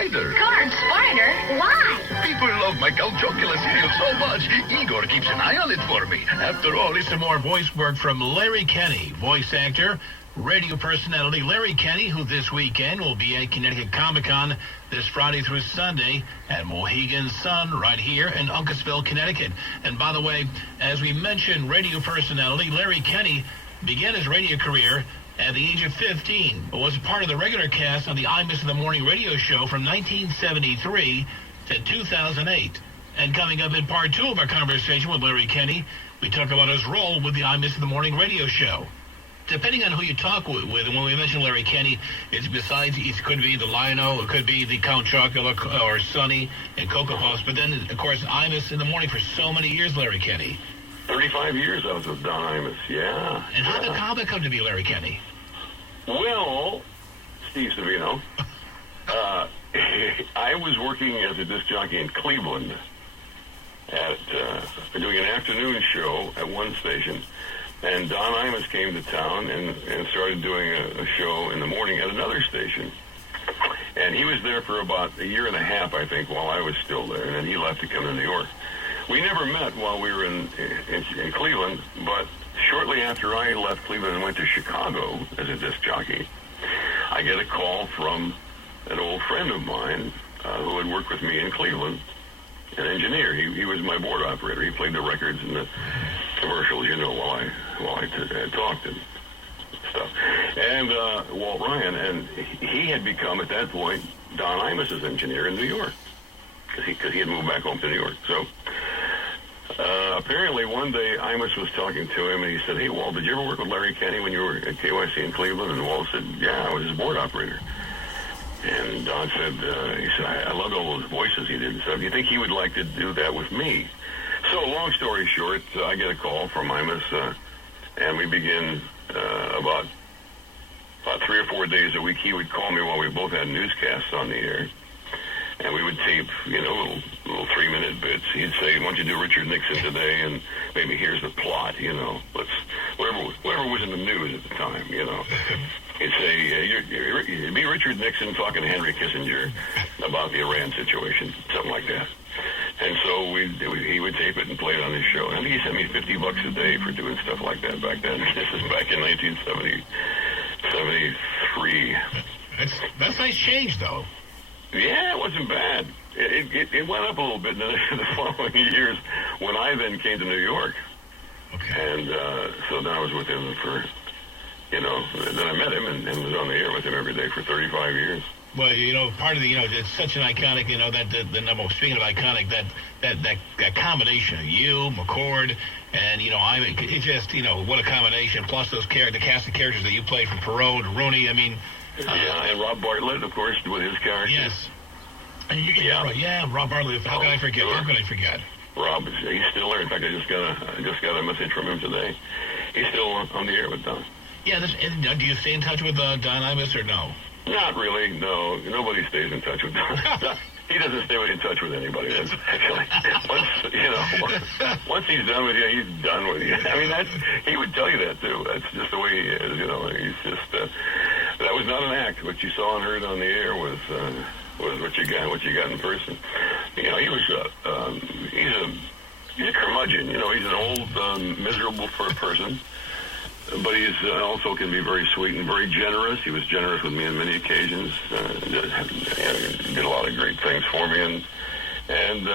Spider. Card Spider? Why? People love my Count Chocula cereal so much, Igor keeps an eye on it for me. After all, it's some more voice work from Larry Kenney, voice actor, radio personality Larry Kenney, who this weekend will be at Connecticut Comic-Con this Friday through Sunday at Mohegan Sun right here in Uncasville, Connecticut. And by the way, as we mentioned, radio personality Larry Kenney began his radio career at the age of 15, but was part of the regular cast on the I Miss in the Morning radio show from 1973 to 2008. And coming up in part 2 of our conversation with Larry Kenney, we talk about his role with the I Miss in the Morning radio show. Depending on who you talk with, and when we mention Larry Kenney, it's besides, it could be the Lionel, it could be the Count Chocula, or Sonny and Cocoa Puffs, but then, of course, Imus in the Morning for so many years, Larry Kenney. 35 years I was with Don Imus, yeah. And how did it come to be Larry Kenney? Well, Steve Savino, I was working as a disc jockey in Cleveland at doing an afternoon show at one station. And Don Imus came to town and started doing a show in the morning at another station. And he was there for about a year and a half, I think, while I was still there. And then he left to come to New York. We never met while we were in Cleveland, but shortly after I left Cleveland and went to Chicago as a disc jockey, I get a call from an old friend of mine who had worked with me in Cleveland, an engineer. He was my board operator. He played the records and the commercials, you know, while I talked and stuff. And Walt Ryan, and he had become at that point Don Imus's engineer in New York because he had moved back home to New York. So apparently one day Imus was talking to him and he said, "Hey Walt, did you ever work with Larry Kenney when you were at KYC in Cleveland?" And Walt said, "Yeah, I was his board operator." And Don said, I loved all those voices he did. So do you think he would like to do that with me? So long story short, I get a call from Imus, and we begin about 3 or 4 days a week. He would call me while we both had newscasts on the air, and we would tape, you know, little 3-minute bits. He'd say, "Why don't you do Richard Nixon today? And maybe here's the plot, you know, whatever was in the news at the time, you know." He'd say, it'd be Richard Nixon talking to Henry Kissinger about the Iran situation, something like that. And so he would tape it and play it on his show. And I think he sent me $50 a day for doing stuff like that back then. This is back in 1973. That's nice change, though. Yeah, it wasn't bad. It went up a little bit in the following years when I then came to New York. Okay. And so then I was with him for, you know, then I met him and was on the air with him every day for 35 years. Well, you know, part of the, you know, it's such an iconic, you know, that the number. Speaking of iconic, that combination of you, McCord, and you know, it's just, you know, what a combination. Plus the cast of characters that you played from Perot to Rooney. I mean, yeah, and Rob Bartlett, of course, with his character. Yes. And Rob Bartlett. How can I forget? Sure. How can I forget? Rob, he's still there. In fact, I just got a message from him today. He's still on the air with Don. Yeah. Do you stay in touch with Don Imus or no? Not really, no. Nobody stays in touch with Don. He doesn't stay in touch with anybody, actually. Once he's done with you, he's done with you. I mean, he would tell you that, too. That's just the way he is, you know. He's just, that was not an act. What you saw and heard on the air was what you got in person. You know, he was, he's a curmudgeon, you know. He's an old, miserable person. But he's also can be very sweet and very generous. He was generous with me on many occasions. Did a lot of great things for me, and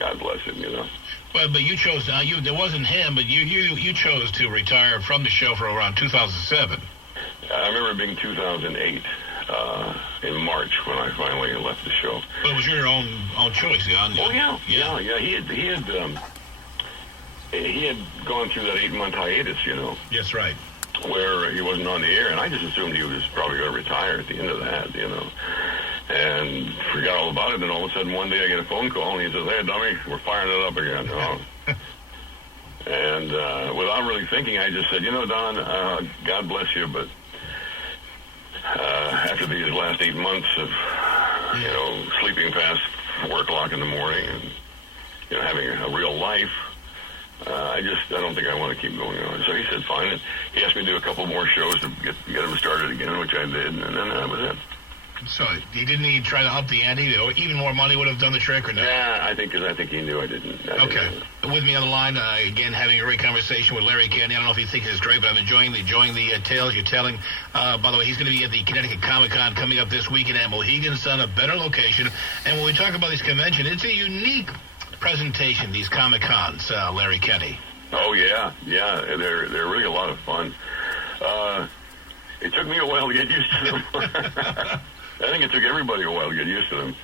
God bless him, you know. Well, but you chose. There wasn't him, but you chose to retire from the show for around 2007. I remember it being 2008 in March when I finally left the show. But it was your own choice, yeah. Oh yeah. He had gone through that 8-month hiatus, you know. Yes, right. Where he wasn't on the air, and I just assumed he was probably going to retire at the end of that, you know. And forgot all about it, and all of a sudden one day I get a phone call, and he says, "Hey, dummy, we're firing it up again." And without really thinking, I just said, "You know, Don, God bless you, but after these last 8 months of, you know, sleeping past 4 o'clock in the morning and, you know, having a real life, I don't think I want to keep going on." So he said, fine. And he asked me to do a couple more shows to get him started again, which I did, and then that was it. So didn't he try to up the ante? Or even more money would have done the trick, or no? Yeah, I think he knew I didn't. Okay. With me on the line, again, having a great conversation with Larry Kenney. I don't know if you think this is great, but I'm enjoying the tales you're telling. By the way, he's going to be at the Connecticut Comic-Con coming up this weekend at Mohegan Sun, a better location. And when we talk about this convention, it's a unique presentation, these Comic-Cons, Larry Kenney. Oh, yeah. They're really a lot of fun. It took me a while to get used to them. I think it took everybody a while to get used to them.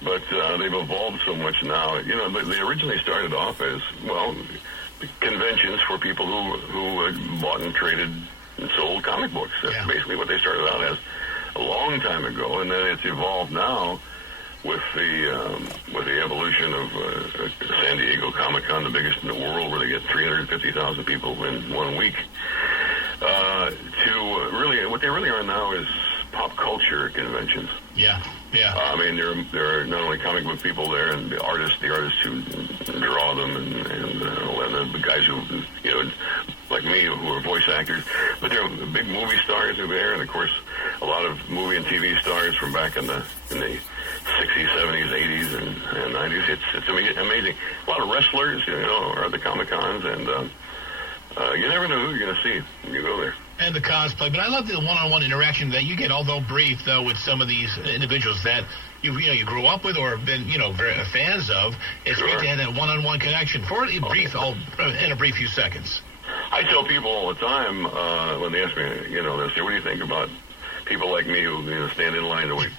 But they've evolved so much now. You know, they originally started off as, conventions for people who bought and traded and sold comic books. That's basically what they started out as a long time ago. And then it's evolved now with the evolution of San Diego Comic-Con, the biggest in the world, where they get 350,000 people in 1 week. To really, what they really are now is pop culture conventions. Yeah. I mean, there are not only comic book people there, and the artists who draw them, and the guys who, like me, who are voice actors, but there are big movie stars over there, and of course, a lot of movie and TV stars from back in the 60s, 70s, 80s, and 90s. It's amazing. A lot of wrestlers, are at the Comic Cons, and you never know who you're going to see when you go there. And the cosplay, but I love the one-on-one interaction that you get, although brief, though, with some of these individuals that you grew up with or have been very fans of. It's great to have that one-on-one connection for a brief few seconds. I tell people all the time when they ask me, they say, "What do you think about people like me who stand in line to wait to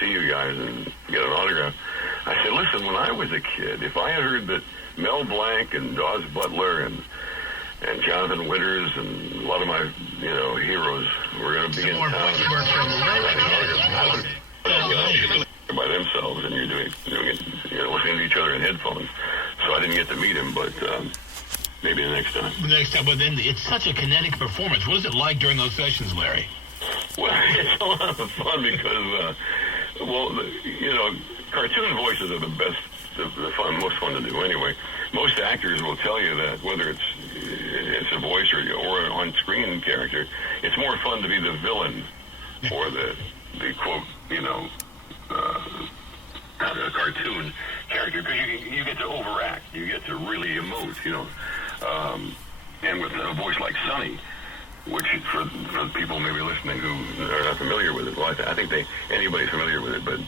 see you guys and get an autograph?" I said, "Listen, when I was a kid, if I had heard that Mel Blanc and Dawes Butler and Jonathan Winters and a lot of my, heroes were going to be in town by themselves, and you're doing it, listening to each other in headphones. So I didn't get to meet him, but maybe the next time. But then it's such a kinetic performance. What is it like during those sessions, Larry? Well, it's a lot of fun because, cartoon voices are the best. Most fun to do anyway. Most actors will tell you that whether it's a voice or an on-screen character, it's more fun to be the villain or the quote, a cartoon character, because you get to overact, you get to really emote, and with a voice like Sonny, which for people maybe listening who are not familiar with it, well, I think anybody's familiar with it, but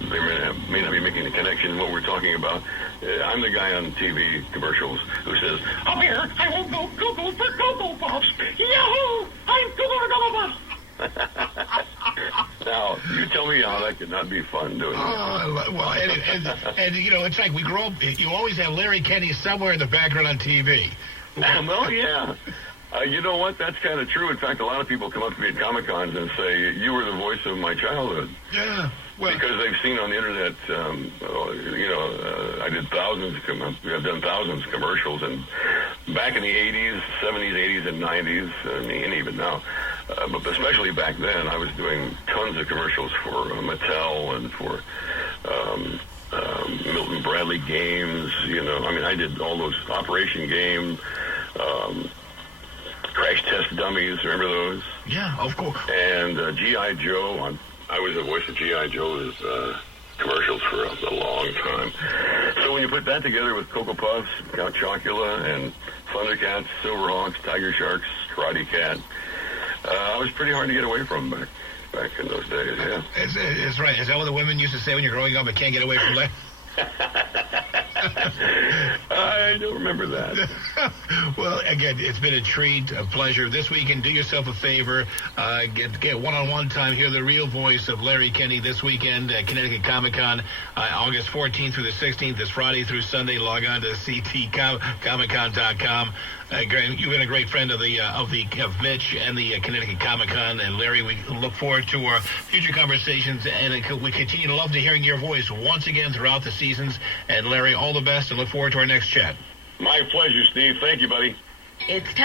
they may not be making the connection what we're talking about. I'm the guy on TV commercials who says, "Up here, I will go Google for Cocoa Puffs. Yahoo! I'm Google for Cocoa Puffs." Now, you tell me how that could not be fun doing that. Well, and it's like we grow up, you always have Larry Kenney somewhere in the background on TV. Well, yeah. You know what? That's kind of true. In fact, a lot of people come up to me at Comic-Cons and say, "You were the voice of my childhood." Yeah. Well, because they've seen on the internet, I did I've done thousands of commercials, and back in the 80s, 70s, 80s, and 90s, and even now, but especially back then, I was doing tons of commercials for Mattel and for Milton Bradley games. I did all those Operation Game, Crash Test Dummies. Remember those? Yeah, of course. And G.I. Joe. I was the voice of G.I. Joe's commercials for a long time. So when you put that together with Cocoa Puffs, Count Chocula, and Thundercats, Silverhawks, Tiger Sharks, Karate Cat, I was pretty hard to get away from back in those days, yeah. It's right. Is that what the women used to say when you're growing up? I can't get away from that. I don't remember that. Well, again, it's been a treat, a pleasure. This weekend, do yourself a favor. Get one-on-one time. Hear the real voice of Larry Kenney this weekend at Connecticut Comic-Con, August 14th through the 16th. This Friday through Sunday. Log on to ctcomiccon.com. You've been a great friend of Mitch and the Connecticut Comic-Con, and Larry, we look forward to our future conversations, and we continue to love to hearing your voice once again throughout the seasons. And Larry, all the best, and look forward to our next chat. My pleasure, Steve. Thank you, buddy. It's time.